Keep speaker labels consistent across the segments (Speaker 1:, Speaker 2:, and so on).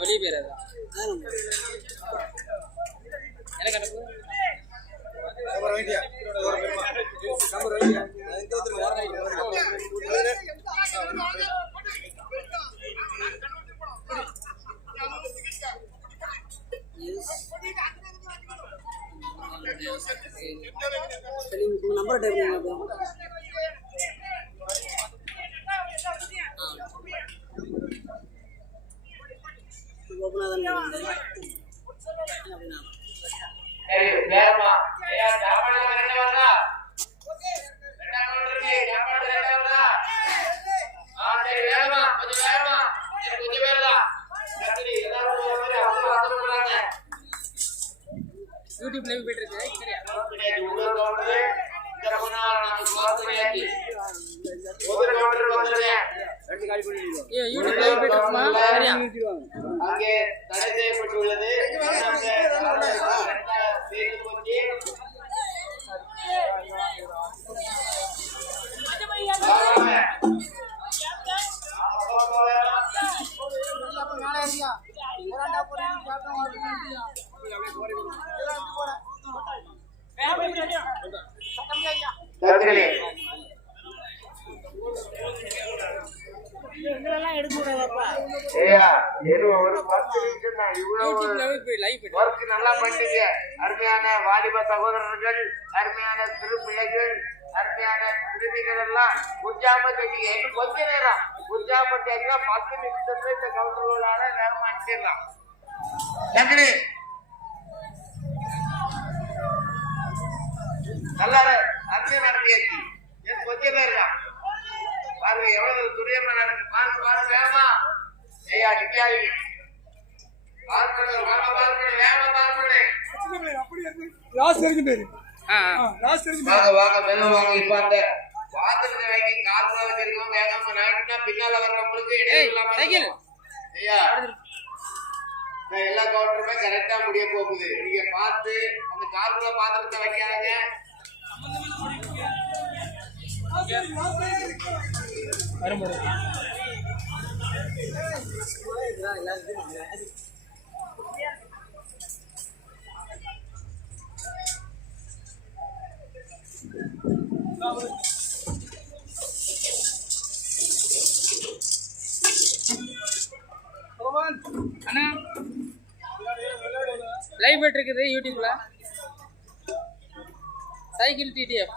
Speaker 1: வெளியே போயிடாதா எனக்கு அனுப்பு
Speaker 2: நம்பர் டைப்
Speaker 3: முதல் கவுண்டர் வந்துருங்க
Speaker 1: ஏ யூடியூப் லைவ் போயிட்டு இருக்குமா? சரியா?
Speaker 3: அங்கே தடை செய்யப்பட்டுள்ளது. நல்லா பண்ணிட்டீங்க அருமையான வாலிப சகோதரர்கள் அருமையான சிறு பிள்ளைகள் அருமையான சிறுமிகள் எல்லாம் இன்னும் கொஞ்ச நேரம். செஞ்சா பத்து நிமிஷத்துல இந்த கவுண்டர்களால நேரம் அனுப்பிடலாம் சங்கரி நல்லா அருமையா நடத்தியாச்சு என் கொஞ்ச நேரம் தான் பாருங்க எவ்வளவு துரியமா நடக்கு. பாருங்க பாருங்க வேகமா. ஐயா
Speaker 4: பேரு
Speaker 3: நாட்டுனா பின்னால வர்றவங்களுக்கு
Speaker 1: ஏய்
Speaker 3: இடையில இல்லாம
Speaker 1: சைக்கிள்
Speaker 3: இருக்கும். ஐயா நான் எல்லா கவுண்டருமே கரெக்டா முடிய போகுது. நீங்க பார்த்து அந்த கார்குள்ள பாத்திரத்தை வைக்காதீங்க.
Speaker 1: வரும்போது அண்ணா. லைவ் போயிட்டு இருக்குது யூடியூப்ல சைக்கிள் டிடிஎஃப்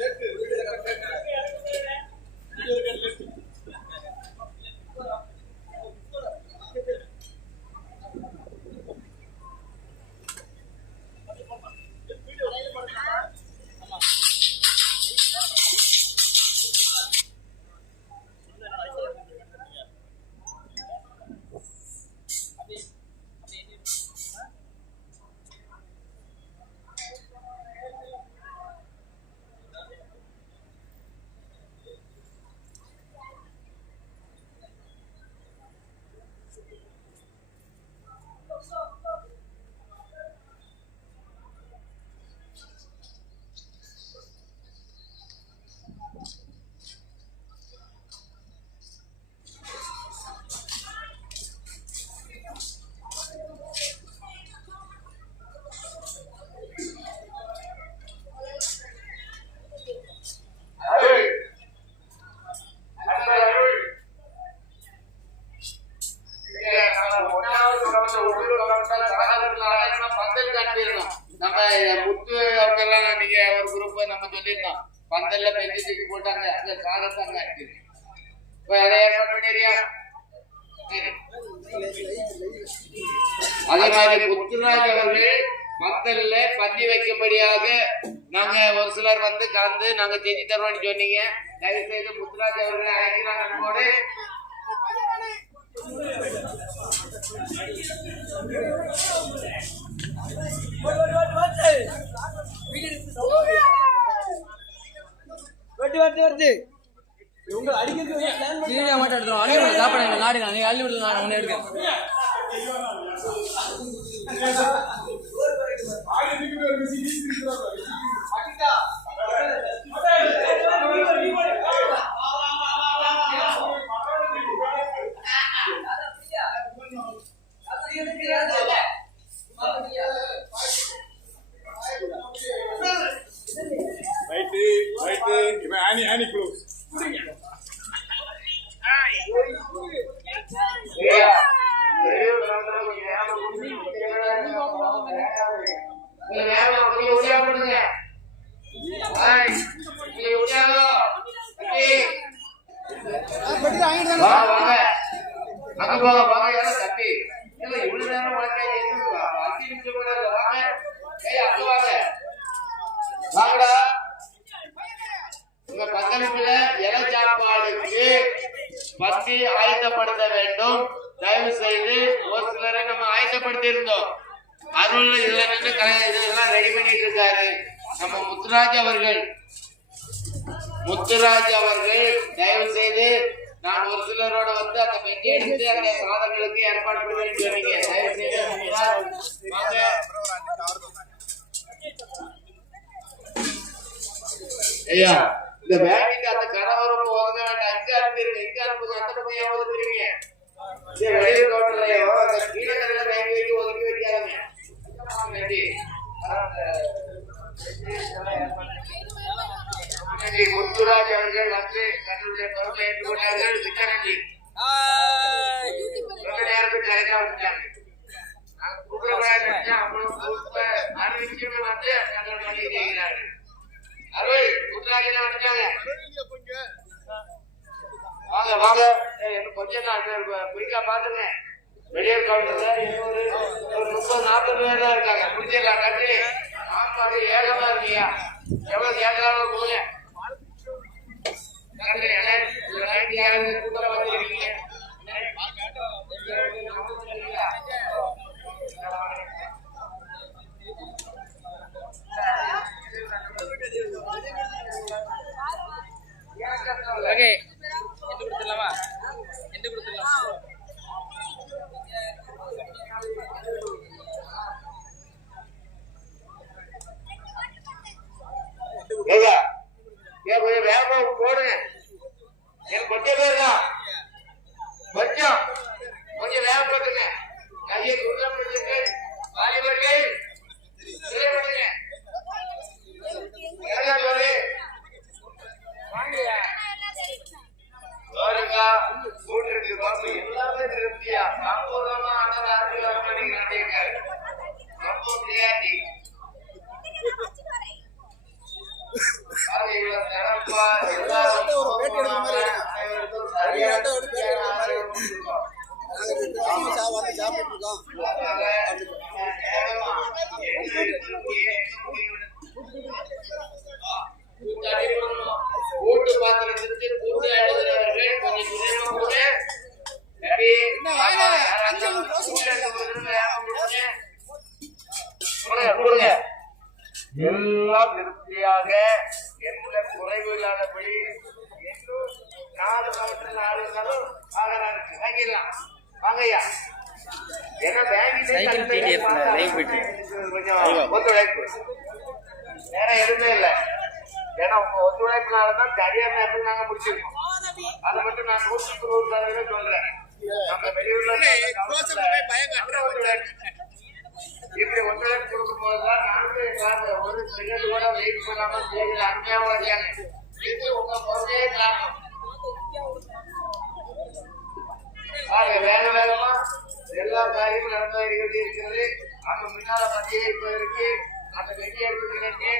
Speaker 3: that's it. போட்டாங்க அந்த சாதத்தாங்க இப்ப அதை ஏற்பாடு பண்ணிடுறியா அதே மாதிரி முத்துராஜ் அவர்கள் மக்கள்ல பந்தி வைக்கும்படியாக நாங்க ஒரு சிலர் வந்து கலந்து நாங்க செஞ்சு தருவோம்னு சொன்னீங்க. தயவு செய்து முத்துராஜ் அவர்களை அழைக்கிறாங்க நம்மோடு.
Speaker 2: பிளான்
Speaker 1: மாட்டாடுறோம் மட்டும் எடுத்துரும் அள்ளி விடுங்க சாப்பிடுங்க நாடுங்க நீங்க அள்ளி விடுங்க
Speaker 4: ரைட்டு ரைட்டு இவன் ஆனி ஆனி க்ளோஸ்
Speaker 3: ஐயா, வெளியூர்ல வந்து கொஞ்சம் வேகம் கொடுத்து கொஞ்சம் வேகம் கொஞ்சம் உதவியா பண்ணுங்க ஏய், கொஞ்சம் உதவியாகோ. தம்பி,
Speaker 2: பட்டி வாங்கிட்டு
Speaker 3: வா, வாங்க. அங்க போங்க, வாங்க, யாரும் தம்பி. இல்ல, இவ்வளவு நேரம் உனக்கு என்னது? அஞ்சு நிமிஷம் கூட இல்ல, வாங்க. ஏய், அங்க வாங்க. வாங்கடா. உங்க பங்களிப்புல இலை சாப்பாடுக்கு பத்தி ஆயத்தப்படுத்த வேண்டும். தயவு செய்து ஒரு சிலரை நம்ம ஆயத்தப்படுத்தி இருந்தோம் அருள் இதுல நின்று இதெல்லாம் ரெடி பண்ணிட்டு இருக்காரு. நம்ம முத்துராஜ் அவர்கள். முத்துராஜ் அவர்கள் தயவு செய்து நான் ஒரு சிலரோட வந்து அந்த அந்த சாதங்களுக்கு ஏற்பாடு பண்ணுவேன்னு சொன்னீங்க தயவு செய்து முத்துராஜ் வாங்க. ஐயா இந்த பேங்கிங் முத்துராஜ் அவர்கள் வந்து தன்னுடைய பொறுப்பை ஏற்றுக்கொண்டார்கள். நன்றி. ரொம்ப நேரத்துக்கு கரெக்டா வந்துட்டாங்க. வாங்க வாங்க. கொஞ்சம் தான் குயிக்கா பாத்துங்க. வெளியூர் கவுண்டர்ல இன்னொரு ஒரு முப்பது நாற்பது பேர் தான் இருக்காங்க. முடிச்சிடலாம் நன்றி சாப்பாடு ஏகமா இருக்கியா? எவ்வளவு கேட்கலாம் போங்க நன்றி அண்ணே. இந்த நாளைக்கு யாராவது கூட்டம் வந்திருக்கீங்க
Speaker 1: ஓகே. எந்த கொடுத்துடலாமா
Speaker 3: கூட்டு பாத்திரத்திற்கு கூட்டு எழுதுறவர்கள் கொஞ்சம் துரிதமா கொடுங்க. எல்லாம் திருப்தியாக எந்த குறைவு இல்லாதபடி நாலு மாவட்டம் நாலு இருந்தாலும் ஆகலாம் இருக்கு வாங்கய்யா
Speaker 1: சைக்கிள்
Speaker 3: தனித்தனியா
Speaker 1: PDF ல
Speaker 3: பார்த்தா
Speaker 1: live போயிட்டு.
Speaker 3: வேற எதுவுமே இல்லை. ஏன்னா உங்க ஒத்துழைப்புனால தான் நேரத்துக்கு நாங்க முடிச்சிருக்கோம். அதை மட்டும் நான் நூற்றுக்கு நூறு சொல்றேன். நம்ம வெளியூர்ல. இப்படி ஒத்துழைப்பு கொடுக்கும் போதுதான் நானும் ஒரு செகண்ட் கூட வெயிட் பண்ணாம தேவையில்ல அருமையா வரையாங்க இது உங்க பொறுமையே காரணம் எல்லா காரியமும் நடந்து வருகிறது இருக்கிறது. அங்க முன்னால பந்தயம் இருப்பதற்கு அந்த வெட்டி ஏற்படுகிறது